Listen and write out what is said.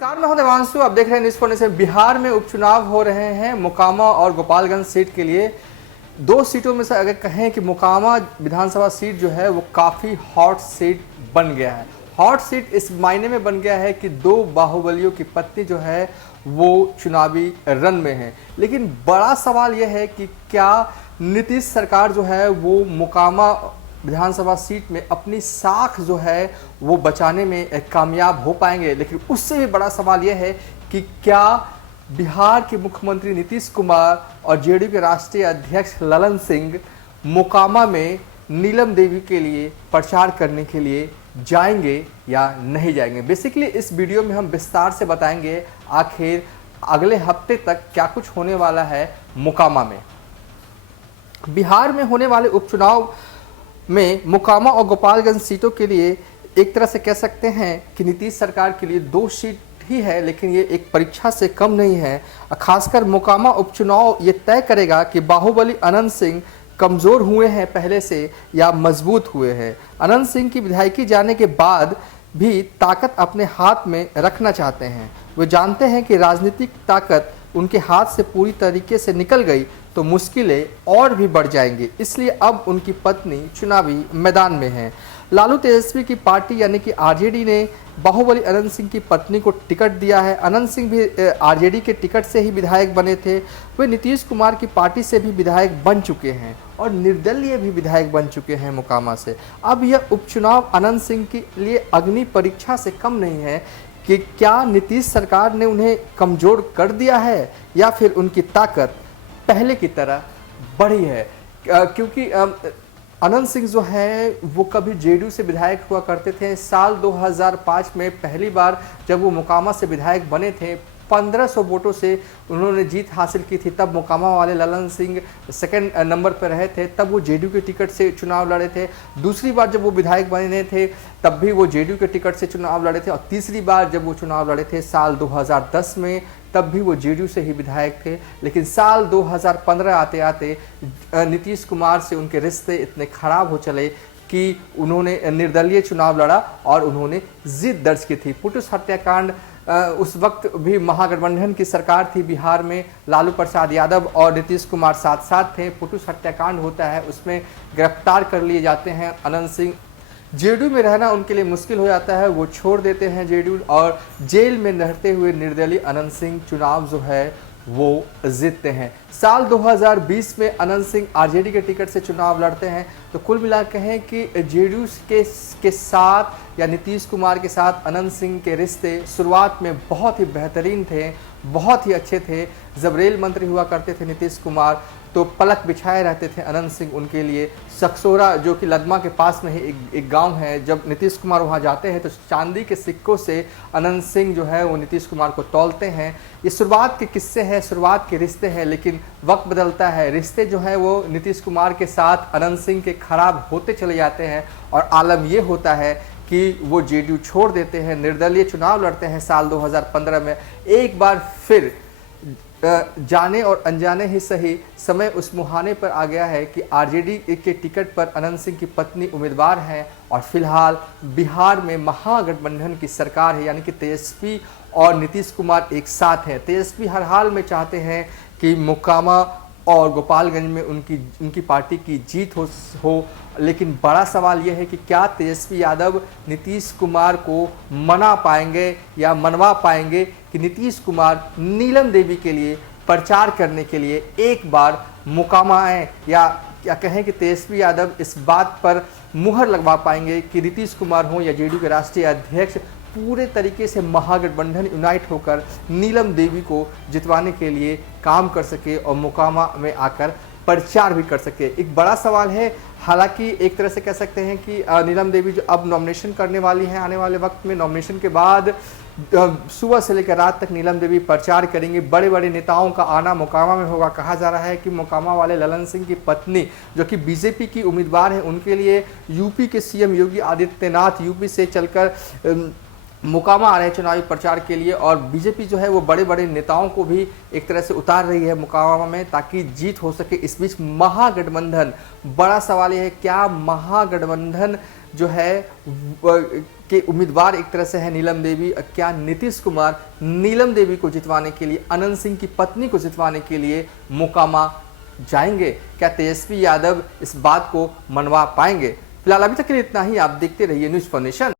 नमस्कार, मैं हूं देवांशु। आप देख रहे हैं न्यूज़ फॉर नेशन। बिहार में उपचुनाव हो रहे हैं। मोकामा और गोपालगंज सीट के लिए दो सीटों में से अगर कहें कि मोकामा विधानसभा सीट जो है वो काफ़ी हॉट सीट बन गया है। हॉट सीट इस मायने में बन गया है कि दो बाहुबलियों की पत्नी जो है वो चुनावी रन में है। लेकिन बड़ा सवाल यह है कि क्या नीतीश सरकार जो है वो मोकामा विधानसभा सीट में अपनी साख जो है वो बचाने में कामयाब हो पाएंगे। लेकिन उससे भी बड़ा सवाल यह है कि क्या बिहार के मुख्यमंत्री नीतीश कुमार और जेडीयू के राष्ट्रीय अध्यक्ष ललन सिंह मोकामा में नीलम देवी के लिए प्रचार करने के लिए जाएंगे या नहीं जाएंगे। बेसिकली इस वीडियो में हम विस्तार से बताएंगे आखिर अगले हफ्ते तक क्या कुछ होने वाला है मोकामा में। बिहार में होने वाले उपचुनाव में मोकामा और गोपालगंज सीटों के लिए एक तरह से कह सकते हैं कि नीतीश सरकार के लिए दो सीट ही है, लेकिन ये एक परीक्षा से कम नहीं है। खासकर मोकामा उपचुनाव ये तय करेगा कि बाहुबली अनंत सिंह कमज़ोर हुए हैं पहले से या मजबूत हुए हैं। अनंत सिंह की विधायकी जाने के बाद भी ताकत अपने हाथ में रखना चाहते हैं। वे जानते हैं कि राजनीतिक ताकत उनके हाथ से पूरी तरीके से निकल गई तो मुश्किलें और भी बढ़ जाएंगी। इसलिए अब उनकी पत्नी चुनावी मैदान में है। लालू तेजस्वी की पार्टी यानी कि आरजेडी ने बाहुबली अनंत सिंह की पत्नी को टिकट दिया है। अनंत सिंह भी आरजेडी के टिकट से ही विधायक बने थे। वे नीतीश कुमार की पार्टी से भी विधायक बन चुके हैं और निर्दलीय भी विधायक बन चुके हैं मोकामा से। अब यह उपचुनाव अनंत सिंह के लिए अग्नि परीक्षा से कम नहीं है कि क्या नीतीश सरकार ने उन्हें कमज़ोर कर दिया है या फिर उनकी ताकत पहले की तरह बढ़ी है। क्योंकि अनंत सिंह जो है वो कभी जेडीयू से विधायक हुआ करते थे। साल 2005 में पहली बार जब वो मोकामा से विधायक बने थे 1500 वोटों से उन्होंने जीत हासिल की थी। तब मोकामा वाले ललन सिंह सेकंड नंबर पर रहे थे, तब वो जेडीयू के टिकट से चुनाव लड़े थे। दूसरी बार जब वो विधायक बने थे तब भी वो जेडीयू के टिकट से चुनाव लड़े थे और तीसरी बार जब वो चुनाव लड़े थे साल 2010 में तब भी वो जेडीयू से ही विधायक थे। लेकिन साल 2015 आते आते नीतीश कुमार से उनके रिश्ते इतने खराब हो चले कि उन्होंने निर्दलीय चुनाव लड़ा और उन्होंने जीत दर्ज की थी। पुटुस हत्याकांड उस वक्त भी महागठबंधन की सरकार थी बिहार में। लालू प्रसाद यादव और नीतीश कुमार साथ साथ थे। पुटुस हत्याकांड होता है, उसमें गिरफ्तार कर लिए जाते हैं अनंत सिंह। जेडीयू में रहना उनके लिए मुश्किल हो जाता है, वो छोड़ देते हैं जेडीयू और जेल में रहते हुए निर्दलीय अनंत सिंह चुनाव जो है वो जीतते हैं। साल 2020 में अनंत सिंह आरजेडी के टिकट से चुनाव लड़ते हैं। तो कुल मिला कहें कि जेडीयू के साथ या नीतीश कुमार के साथ अनंत सिंह के रिश्ते शुरुआत में बहुत ही बेहतरीन थे, बहुत ही अच्छे थे। जब रेल मंत्री हुआ करते थे नीतीश कुमार तो पलक बिछाए रहते थे अनंत सिंह उनके लिए। सकसोरा जो कि लदमा के पास में ही एक गांव है, जब नीतीश कुमार वहां जाते हैं तो चांदी के सिक्कों से अनंत सिंह जो है वो नीतीश कुमार को तौलते हैं। ये शुरुआत के किस्से हैं, शुरुआत के रिश्ते हैं, लेकिन वक्त बदलता है। रिश्ते जो है वो नीतीश कुमार के साथ अनंत सिंह के खराब होते चले जाते हैं और आलम ये होता है कि वो जेडीयू छोड़ देते हैं, निर्दलीय चुनाव लड़ते हैं। साल 2015 में एक बार फिर जाने और अनजाने ही सही समय उस मुहाने पर आ गया है कि आरजेडी के टिकट पर अनंत सिंह की पत्नी उम्मीदवार हैं और फिलहाल बिहार में महागठबंधन की सरकार है, यानी कि तेजस्वी और नीतीश कुमार एक साथ हैं। तेजस्वी हर हाल में चाहते हैं कि मोकामा और गोपालगंज में उनकी पार्टी की जीत हो। लेकिन बड़ा सवाल यह है कि क्या तेजस्वी यादव नीतीश कुमार को मना पाएंगे या मनवा पाएंगे कि नीतीश कुमार नीलम देवी के लिए प्रचार करने के लिए एक बार मोकामा आए, या क्या कहें कि तेजस्वी यादव इस बात पर मुहर लगवा पाएंगे कि नीतीश कुमार हों या जेडीयू के राष्ट्रीय अध्यक्ष पूरे तरीके से महागठबंधन यूनाइट होकर नीलम देवी को जितवाने के लिए काम कर सके और मोकामा में आकर प्रचार भी कर सके। एक बड़ा सवाल है। हालांकि एक तरह से कह सकते हैं कि नीलम देवी जो अब नॉमिनेशन करने वाली हैं, आने वाले वक्त में नॉमिनेशन के बाद सुबह से लेकर रात तक नीलम देवी प्रचार करेंगी। बड़े बड़े नेताओं का आना मोकामा में होगा। कहा जा रहा है कि मोकामा वाले ललन सिंह की पत्नी जो कि बीजेपी की उम्मीदवार हैं, उनके लिए यूपी के सीएम योगी आदित्यनाथ यूपी से चलकर मोकामा आ रहे हैं चुनावी प्रचार के लिए और बीजेपी जो है वो बड़े बड़े नेताओं को भी एक तरह से उतार रही है मोकामा में ताकि जीत हो सके। इस बीच महागठबंधन, बड़ा सवाल यह है क्या महागठबंधन जो है के उम्मीदवार एक तरह से है नीलम देवी, क्या नीतीश कुमार नीलम देवी को जितवाने के लिए, अनंत सिंह की पत्नी को जितवाने के लिए मोकामा जाएंगे? क्या तेजस्वी यादव इस बात को मनवा पाएंगे? फिलहाल अभी तक के लिए इतना ही। आप देखते रहिए न्यूज़ फॉर नेशन।